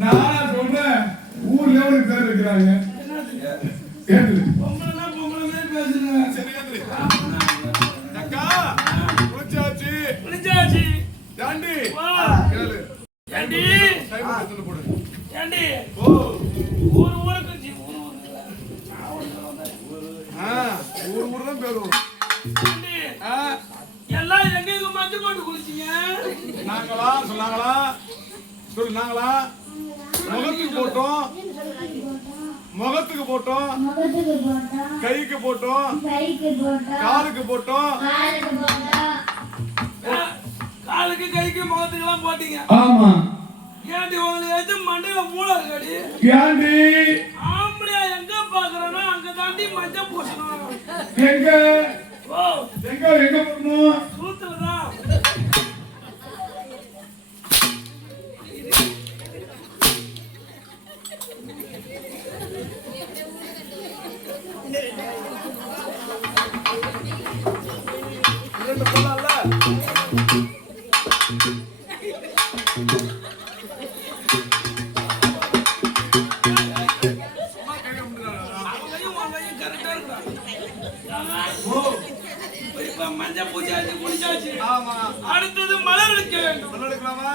நான் சொல்றேன் ஊர்ல எவ்வளவு பேர் இருக்கிறாங்க எல்லாம் எங்க மஞ்சள் போட்டு குளிச்சீங்க நாங்களா சொன்னாங்களா சொன்னாங்களா முகத்துக்கு போட்டோம் முகத்துக்கு போட்டோம் கைக்கு போட்டோம் காலுக்கு போட்டோம் காலுக்கு கைக்கு முகத்துக்கு எல்லாம் போட்டீங்க ஆமா ஏன்டி உங்களுக்கு எது மண்டையில மூளை இருக்காடி ஏன்டி ஆம்பளையா எங்க பாக்குறோன்னா அங்க தாண்டி மஞ்சள் பூசணும் எங்க ஓ எங்க எங்க போடணும் சூத்துலதான் மஞ்சள் பூஜாச்சு குளிச்சாச்சு அடுத்தது மலர் எடுக்க வேண்டும் மலர் எடுக்கலாமா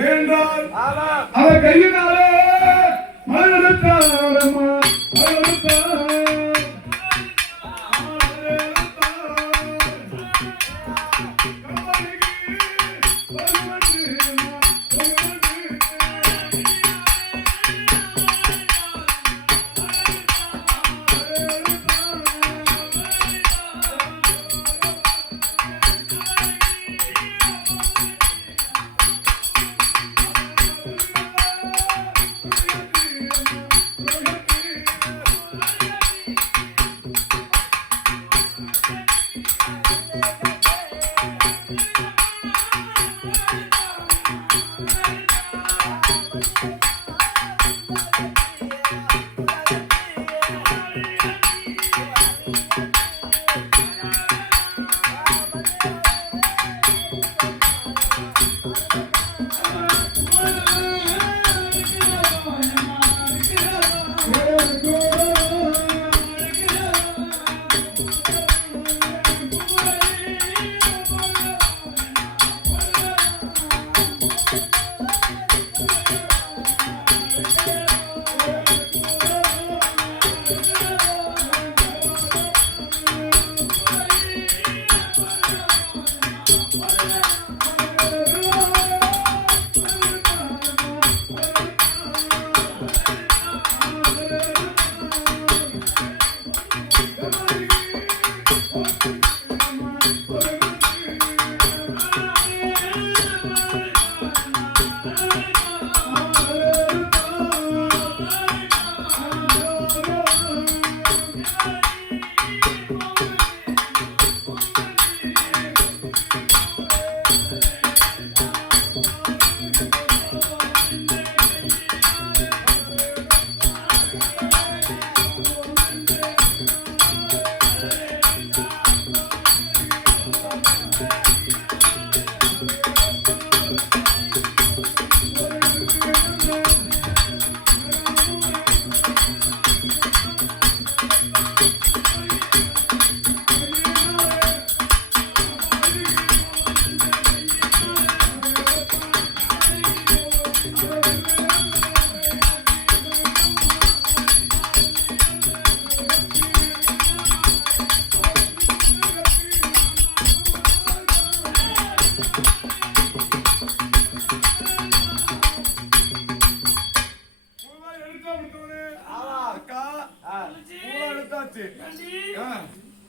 ஏனென்றால் ஆமா அவர் கையினாலே மலர்த்தாரம்மா மலர்த்தார்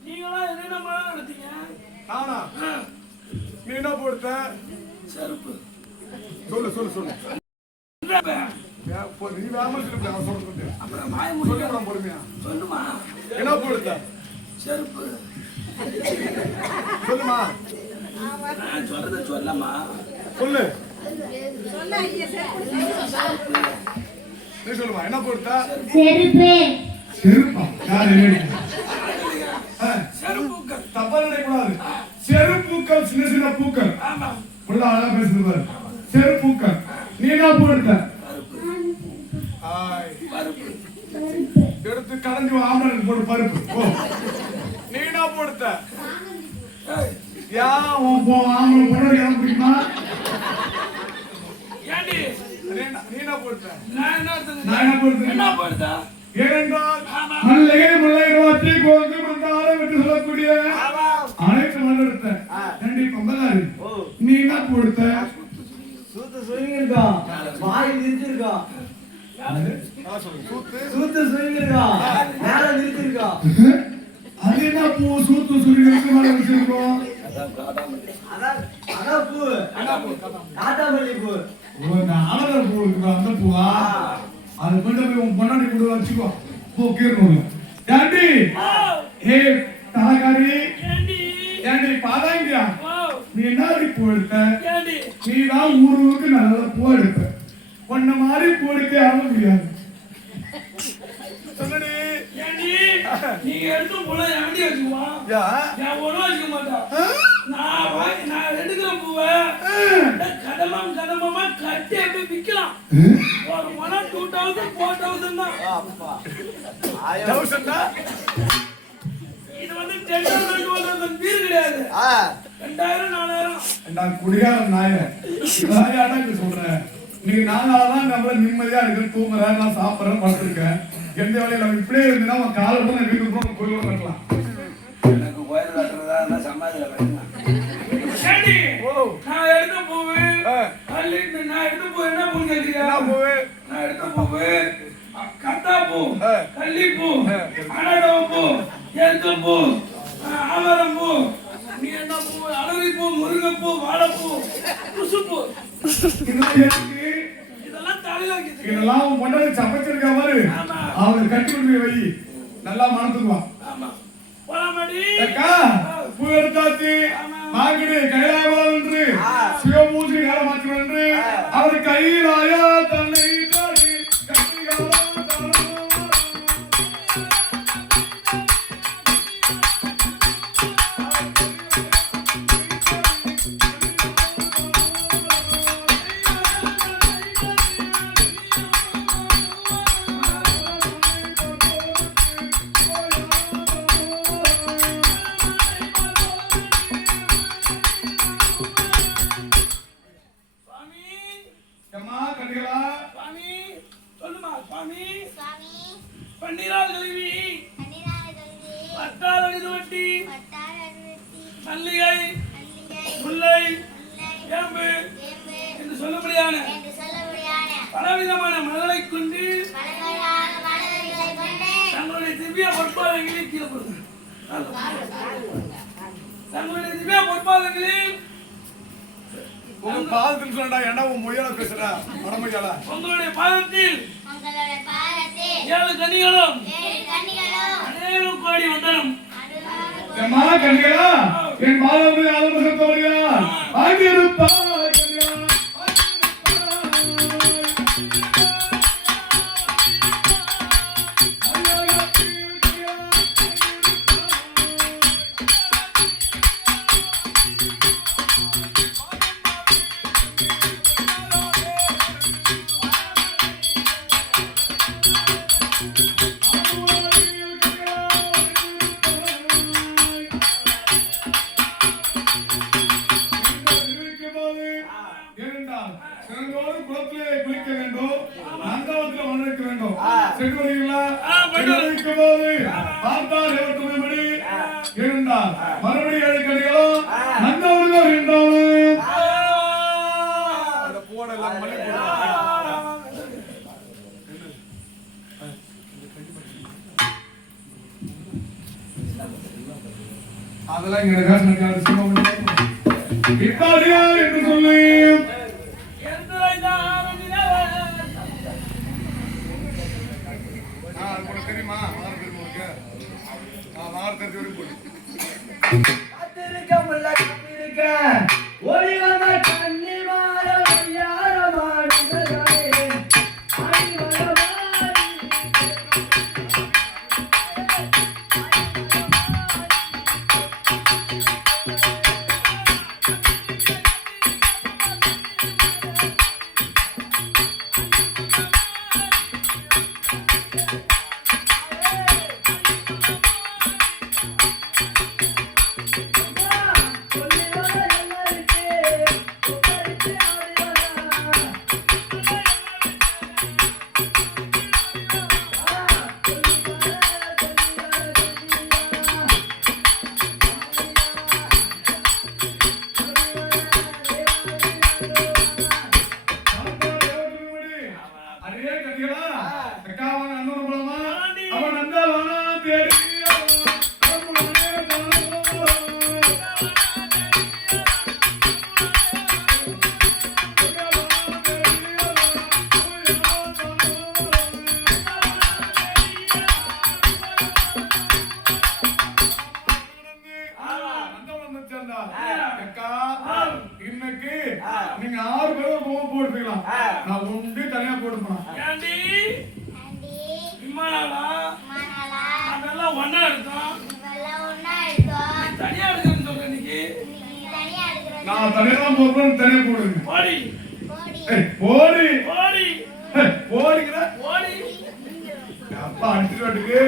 நீங்களாம் என்ன மழை நடத்தீங்க? நானா நீ என்ன போடுத்த செருப்பு சொல்லு சொல்லு சொல்லு நீ வேமா சொல்லு அவன் சொல்றது அப்புறம் மாய சொல்லு முடியும் நான் பொறுமையா சொல்லுமா என்ன போடுத்த செருப்பு சொல்லுமா நான் சொல்றத சொல்லமா சொல்லு நீ சொல்லுமா என்ன போடுத்த செருப்பு செருப்பா யார் செருப்புக்கள் தப்பா நினைக்கூடாது செருப்பூக்கள் சின்ன சின்ன பூக்கள் ஆமா உள்ள அழகா பேசுது பாரு செருப்பூக்கள் நீ என்ன போடுத்த பருப்பு எடுத்து கடைஞ்சு ஆம்பளனுக்கு போடு பருப்பு ஓ நீ என்ன போடுத்த யா உன் ஆம்பளை பொண்ணு எனக்கு பிடிக்குமா ஏண்டி நீ என்ன போடுத்த நான் என்ன அர்த்தம் நான் என்ன போடுத்த என்ன போடுதா ஏனென்றால் மல்லிகை முல்லை ரோட்டி கோங்கு மந்தாரை விட்டு சொல்லக்கூடிய அனைத்து மலர்த்த நன்றி பொங்கலாரு நீ என்ன போடுத்த சூத்து சுருங்கிருக்கா வாய் நிறுத்திருக்கா சூத்து சுருங்கிருக்கா மேல நிறுத்திருக்கா அது என்ன பூ சூத்து சுருங்கி மேல வச்சிருக்கோம் அதான் அதான் பூ காட்டாமல்லி பூ ஓ இந்த ஆலமர பூ இருக்கு அந்த பூவா அது கொண்டு போய் உன் பொண்ணாடி கூட வச்சுக்கோ பூ கீரணும் ஏண்டி ஏ தாகாரி ஏண்டி ஏண்டி பாதாங்கியா ஓ நீ என்ன பூ எடுத்த ஏண்டி நீ தான் ஊருக்கு நல்ல பூ எடுப்ப உன்ன மாதிரி பூ எடுக்க யாரும் முடியாது சொல்லடி ஏண்டி நீ எடுத்து போல எப்படி வச்சுக்குவான் நான் ஒன்றும் வச்சுக்க மாட்டான் நான் எடுக்கிற பூவை கதமா கட்டி அப்படியே விற்கலாம் ஒரு மனம் 2000 4000 தான் இது வந்து 10,000 வீடு கிடையாது 2000 4000 நான் குடிகார நாயன் சொல்றேன் நீங்க 4 நாளா தான் நம்மள நிம்மதியா இருக்கு, தூங்குறேன், நான் சாப்பிடுறேன், படுத்துருக்கேன். எந்த வேலையும் நம்ம இப்படியே இருந்தா அவன் காலை கூட வீட்டுக்கு போய் கோயில் கட்டலாம். எனக்கு கோயில் கட்டுறதா இருந்தா சமாதியில கட்டலாம். சரி. நான் எடுத்த பூவு கள்ளி நான் எடுத்த பூ என்ன பூ கேக்குறியா? நான் எடுத்த பூவு கத்தா பூ, கள்ளி பூ, அனடவ பூ, எருக்க பூ, ஆமரம் பூ, நீ என்ன பூ? அலரி பூ, முருங்கைப்பூ, வாழைப்பூ, குசுப்பூ. இதெல்லாம் தலையில வைக்கிறது. இதெல்லாம் அவன் பொண்டாட்டி சமைச்சிருக்கா பாரு, அவனுக்கு கட்டி கொண்டு போய் வை, நல்லா மணத்துக்குவான். ஆமா போலாமாடி? அக்கா பூ எடுத்தாச்சு, மாங்கடி கைலாயம் என்று சிவபூஜை கால மாற்றம் என்று அவர் கையிலாயா தன்னை தாடி கட்டிகாலா பன்னீரால் கழுவி பட்டால் அடிது வட்டி மல்லிகை முல்லை ஏம்பு என்று சொல்லப்படியான பலவிதமான மலர்களை கொண்டு தங்களுடைய திவ்ய பொற்பாதங்களில் கீழே போடுங்க. தங்களுடைய திவ்ய பொற்பாதங்களில் உங்க பாதத்தில் சொன்னா ஏன்டா உன் மொழியால பேசுறா வடமொழியால உங்களுடைய பாதத்தில் 7 கன்னிகளும் 7 கோடி வந்தனம். அம்மா கன்னிகளா என் பாதத்தில் ஆலோசனை ஆகியிருப்பா குளத்திலே குளிக்க வேண்டும், நந்தவத்தில் மண்ணிருக்க வேண்டும். சென்று வருகிறீங்களா? சென்று போது பார்த்தால் 7 மணி இருந்தால் மறுபடியும் 7 கடிகளும் நந்தவர்கள் இருந்தாலும் போடலாம் மணி அதெல்லாம் இங்க ரேஷன் சிவம் இத்தாலியா என்று சொல்லி தெரியுமா? இன்னைக்கு நீங்க 6 பேரும் கோவம் போட்டுக்கலாம், நான் உண்டு தனியா போட்டுப்பேன். அதெல்லாம் ஒன்னா இருக்கும், தனியா எடுக்கிறேன்னு சொல்றேன். இன்னைக்கு நான் தனியா தான் போடுறேன், தனியா போடுங்க. போடி போடி போடி போடிங்கிற போடி அப்பா அடிச்சுட்டு